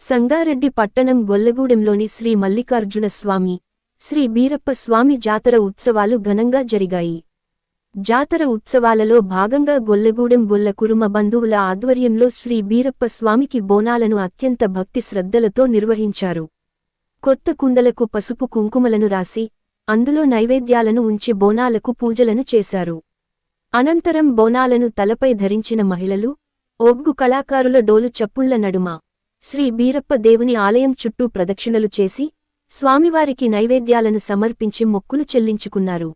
సంగారెడ్డి పట్టణం గొల్లగూడెంలోని శ్రీ మల్లికార్జున స్వామి శ్రీ బీరప్ప స్వామి జాతర ఉత్సవాలు ఘనంగా జరిగాయి. జాతర ఉత్సవాలలో భాగంగా గొల్లగూడెం గొల్ల కురుమ బంధువుల ఆధ్వర్యంలో శ్రీ బీరప్ప స్వామికి బోనాలను అత్యంత భక్తి శ్రద్ధలతో నిర్వహించారు. కొత్త కుండలకు పసుపు కుంకుమలను రాసి అందులో నైవేద్యాలను ఉంచి బోనాలకు పూజలను చేశారు. అనంతరం బోనాలను తలపై ధరించిన మహిళలు ఒగ్గు కళాకారుల డోలు చప్పుళ్ళ నడుమ శ్రీ బీరప్ప దేవుని ఆలయం చుట్టూ ప్రదక్షిణలు చేసి స్వామివారికి నైవేద్యాలను సమర్పించి మొక్కులు చెల్లించుకున్నారు.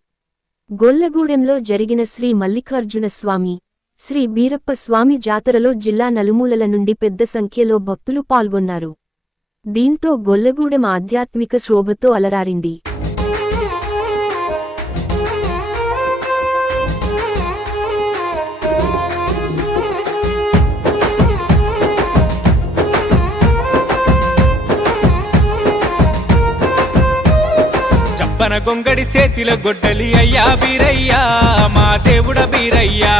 గొల్లగూడెంలో జరిగిన శ్రీ మల్లికార్జున స్వామి శ్రీ బీరప్ప స్వామి జాతరలో జిల్లా నలుమూలల నుండి పెద్ద సంఖ్యలో భక్తులు పాల్గొన్నారు. దీంతో గొల్లగూడెం ఆధ్యాత్మిక శోభతో అలరారింది. చప్పన గొంగడి చేతిల గొడ్డలి అయ్యా బీరయ్యా. మా దేవుడ బీరయ్యా.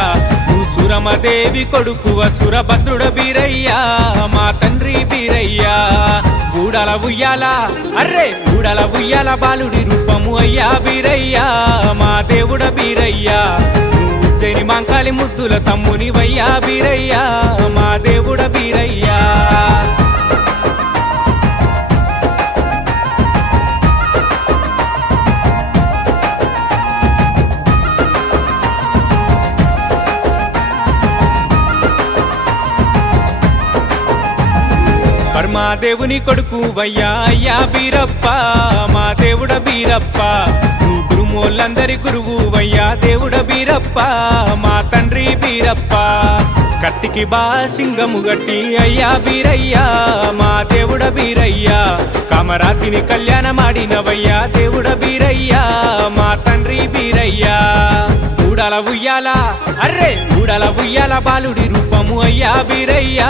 సురమదేవి కొడుకు సురభద్రుడ బీరయ్యా. మా తండ్రి బీరయ్యా. ఊడల ఉయ్యాల అర్రే! ఊడల ఉయ్యాల బాలుడి రూపము అయ్యా బీరయ్యా. మా దేవుడ బీరయ్యా. నువ్వు ఉజ్జయిని మాంకాలి ముద్దుల తమ్ముని వయ్యా బీరయ్యా. మా దేవుడ బీరయ్యా. దేవుని కొడుకు వయ్యా అయ్యా బీరప్ప మా దేవుడ బీరప్ప. నువ్వు గురుమోళ్ళందరి గురువు వయ్యా దేవుడ బీరప్ప మా తండ్రి బీరప్ప. కత్తికి బా సింగము గట్టి అయ్యా బీరయ్యా మా దేవుడ బీరయ్యా. కామరాతిని కళ్యాణమాడినవయ్యా దేవుడ బీరయ్యా మా తండ్రి బీరయ్యా. ఊడల ఉయ్యాల అర్రే! ఊడల ఉయ్యాల బాలుడి రూపము అయ్యా బీరయ్యా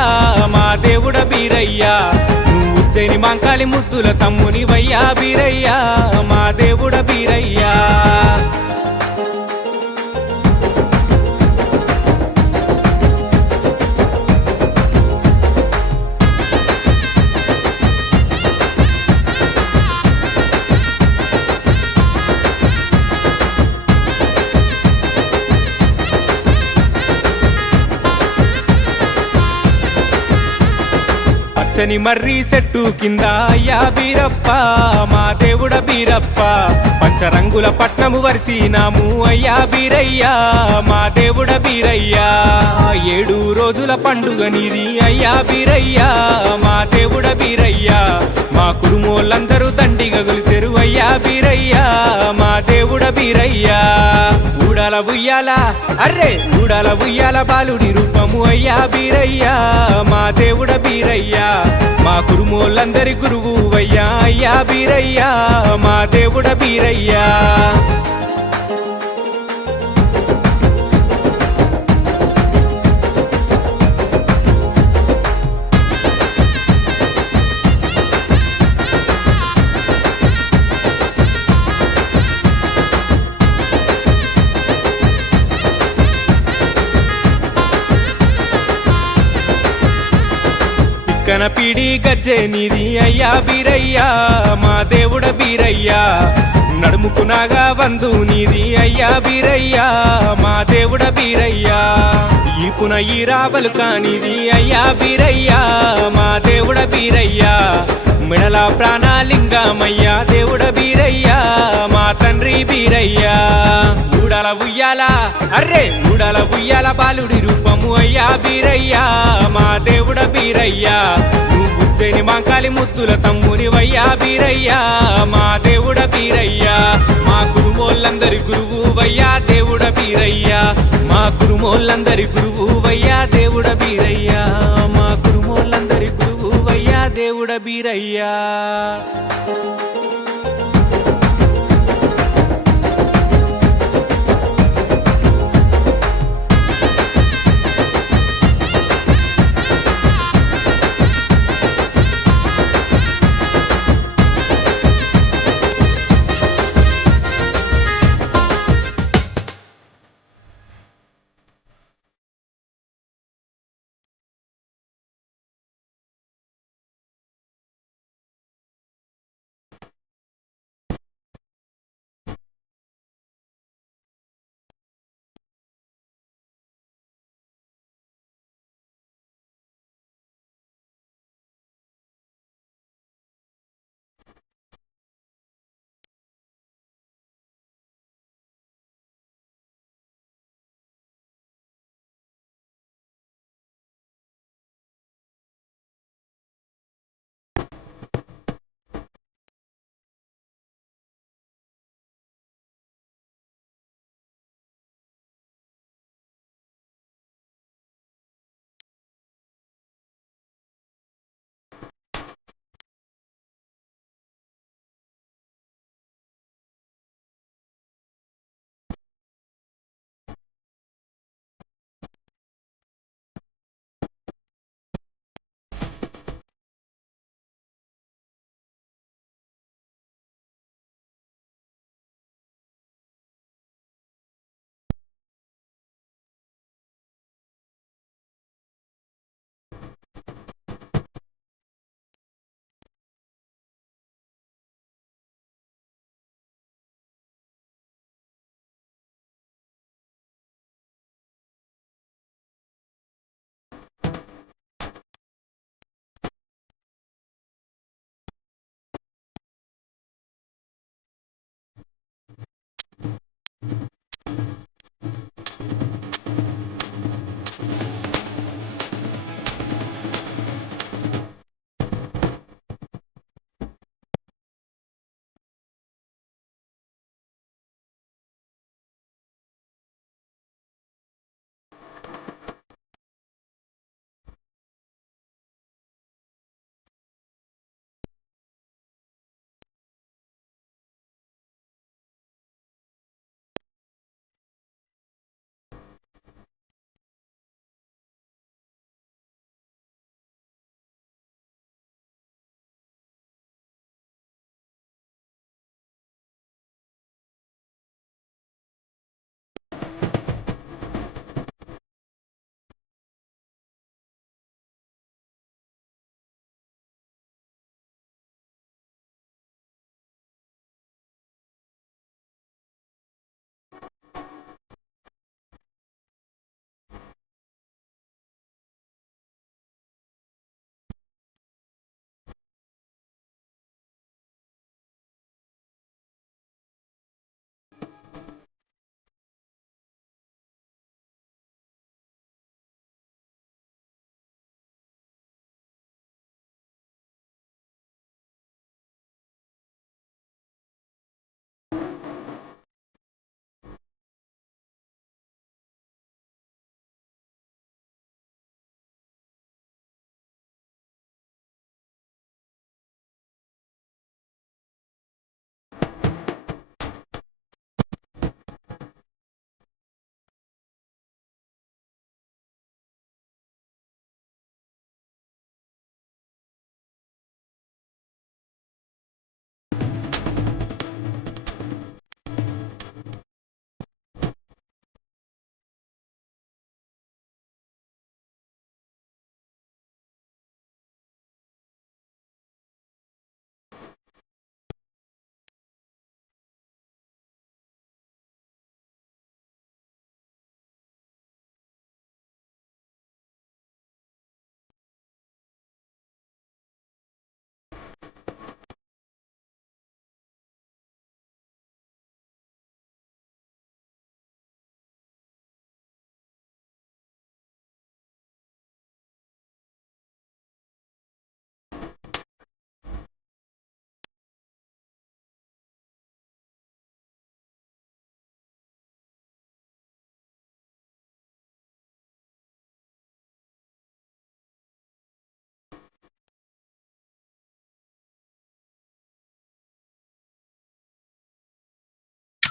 మా దేవుడ బీరయ్యా. నువ్వు చెని మాంకాలి ముద్దుల తమ్ముని వయ్యా బీరయ్యా మా దేవుడ బీరయ్యా. పచ్చని మర్రి చెట్టు కింద అయ్యా బీరప్ప మా దేవుడ బీరప్ప. పంచరంగుల పట్నము వరిసినాము అయ్యా బీరయ్యా మా దేవుడ బీరయ్యా. ఏడు రోజుల పండుగ నీది అయ్యా బీరయ్యా మా దేవుడ బీరయ్యా. మా కురుమోళ్ళందరూ దండిగా గొలిసెరు అయ్యా బీరయ్యా మా దేవుడ బీరయ్యా. ఉయ్యాల ఉయ్యాల అర్రే ఉడాల ఉయ్యాల బాలుడి రూపము అయ్యా బీరయ్యా మా దేవుడ బీరయ్యా మా కురుమోళ్ళందరి గురువు అయ్యా అయ్యా బీరయ్యా మా దేవుడ బీరయ్యా. పిక్కన పీడి గజ్జె నీది అయ్యా బీరయ్యా మా దేవుడ బీరయ్యా. నడుముకునాగా వందు నీది అయ్యా బీరయ్యా మా దేవుడ బీరయ్యా. ఈపున ఈ రావలు కానిది అయ్యా బీరయ్యా మా దేవుడ బీరయ్యా. మిడల ప్రాణాలింగమయ్యా దేవుడ బీరయ్యా మా తండ్రి బీరయ్యా. ఊడల ఉయ్యాల. అర్రే ఊడల ఉయ్యాల బాలుడి రూపము అయ్యా బీరయ్యా. మా దేవుడ బీరయ్యా. నువ్వు ఉజ్జయిని మాంకాలి ముద్దుల తమ్ముని వయ్యా బీరయ్యా. మా దేవుడ బీరయ్యా. మా కురుమోళ్ళందరి గురువు వయ్యా దేవుడ బీరయ్యా. మా కురుమోళ్ళందరి గురువు వయ్యా దేవుడ బీరయ్యా. మా కురుమోళ్ళందరి గురువు వయ్యా దేవుడ బీరయ్యా.